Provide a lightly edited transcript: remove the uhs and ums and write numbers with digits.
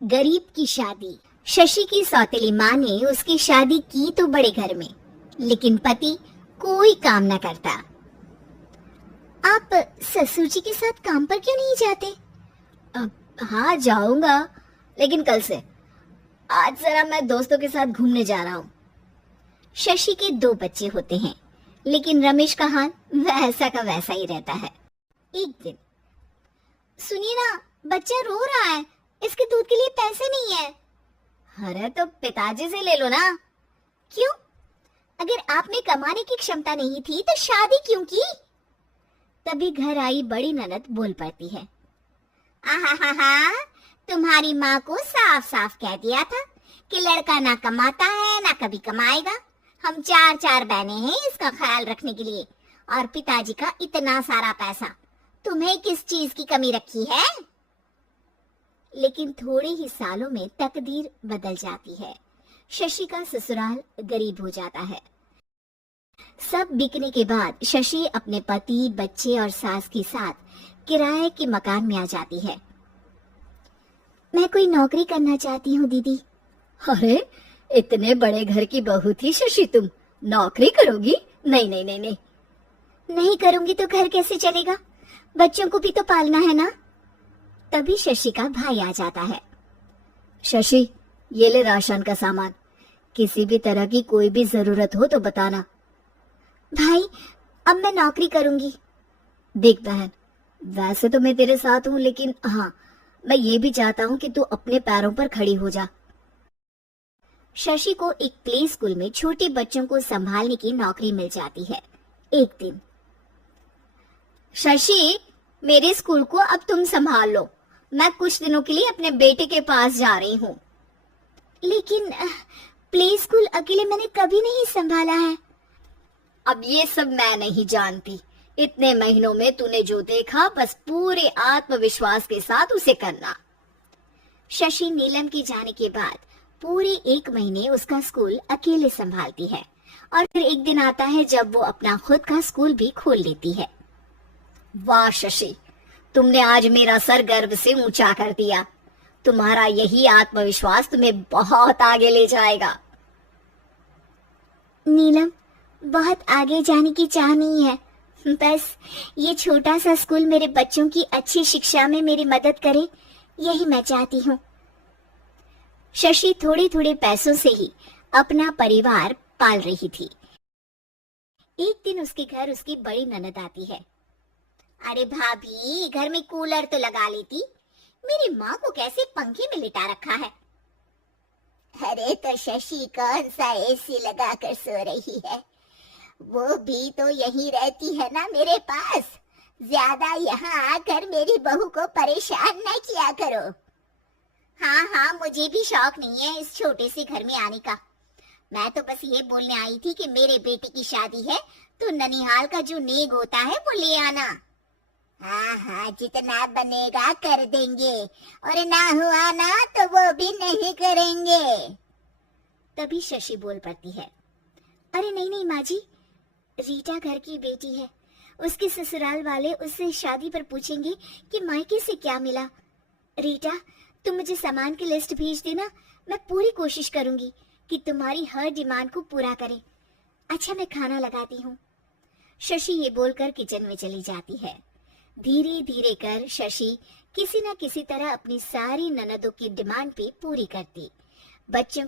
गरीब की शादी। शशि की सौतेली माँ ने उसकी शादी की तो बड़े घर में, लेकिन पति कोई काम न करता। आप ससुर जी के साथ काम पर क्यों नहीं जाते? हाँ जाऊंगा, लेकिन कल से। आज जरा मैं दोस्तों के साथ घूमने जा रहा हूँ। शशि के 2 बच्चे होते हैं, लेकिन रमेश का हाल वैसा का वैसा ही रहता है। एक दिन, सुनिए ना, बच्चा रो रहा है, इसके दूध के लिए पैसे नहीं है। अरे तो पिताजी से ले लो ना। क्यों? अगर आप में कमाने की क्षमता नहीं थी तो शादी क्यों की? तभी घर आई बड़ी ननद बोल पड़ती है, आहा, तुम्हारी माँ को साफ साफ कह दिया था कि लड़का ना कमाता है ना कभी कमाएगा। हम 4 बहनें हैं इसका ख्याल रखने के लिए, और पिताजी का इतना सारा पैसा, तुम्हें किस चीज की कमी रखी है? लेकिन थोड़े ही सालों में तकदीर बदल जाती है। शशि का ससुराल गरीब हो जाता है। सब बिकने के बाद शशि अपने पति, बच्चे और सास के साथ किराए के मकान में आ जाती है। मैं कोई नौकरी करना चाहती हूँ दीदी। अरे इतने बड़े घर की बहू थी शशि, तुम नौकरी करोगी? नहीं नहीं नहीं नहीं। नहीं करूंगी तो घर कैसे चलेगा? बच्चों को भी तो पालना है ना। तभी शशि का भाई आ जाता है। शशि, ये ले राशन का सामान, किसी भी तरह की कोई भी जरूरत हो तो बताना। भाई, अब मैं नौकरी करूंगी। देख बहन, वैसे तो मैं तेरे साथ हूँ, लेकिन हाँ, मैं ये भी चाहता हूँ कि तू अपने पैरों पर खड़ी हो जा। शशि को एक प्ले स्कूल में छोटे बच्चों को संभालने की नौकरी मिल जाती है। एक दिन, शशि, मेरे स्कूल को अब तुम संभाल लो, मैं कुछ दिनों के लिए अपने बेटे के पास जा रही हूँ। लेकिन प्ले स्कूल अकेले मैंने कभी नहीं संभाला है। अब ये सब मैं नहीं जानती, इतने महीनों में तूने जो देखा बस पूरे आत्मविश्वास के साथ उसे करना। शशि नीलम के जाने के बाद पूरे 1 महीने उसका स्कूल अकेले संभालती है, और फिर एक दिन आता है जब वो अपना खुद का स्कूल भी खोल लेती है। वाह शशि, तुमने आज मेरा सर गर्व से ऊंचा कर दिया। तुम्हारा यही आत्मविश्वास तुम्हें बहुत आगे ले जाएगा। नीलम, बहुत आगे जाने की चाह नहीं है, बस ये छोटा सा स्कूल मेरे बच्चों की अच्छी शिक्षा में मेरी मदद करे, यही मैं चाहती हूँ। शशि थोड़े थोड़े पैसों से ही अपना परिवार पाल रही थी। एक दिन उसके घर उसकी बड़ी ननद आती है। अरे भाभी, घर में कूलर तो लगा लेती, मेरी माँ को कैसे पंखे में लिटा रखा है? अरे तो शशि कौन सा एसी लगा कर सो रही है, वो भी तो यहीं रहती है ना मेरे पास। ज्यादा यहाँ आकर मेरी बहू को परेशान न किया करो। हाँ, मुझे भी शौक नहीं है इस छोटे से घर में आने का। मैं तो बस ये बोलने आई थी कि मेरे बेटे की शादी है तो ननिहाल का जो नेग होता है वो ले आना। हाँ, जितना बनेगा कर देंगे, और ना हुआ ना तो वो भी नहीं करेंगे। तभी शशि बोल पड़ती है, अरे नहीं माँ जी, रीटा घर की बेटी है, उसके ससुराल वाले उससे शादी पर पूछेंगे कि मायके से क्या मिला। रीटा, तुम मुझे सामान की लिस्ट भेज देना, मैं पूरी कोशिश करूंगी कि तुम्हारी हर डिमांड को पूरा करें। अच्छा, मैं खाना लगाती हूँ। शशि ये बोलकर किचन में चली जाती है। धीरे धीरे कर शशि किसी न किसी तरह अपनी सारी ननदों की डिमांड भी पूरी करती। बच्चों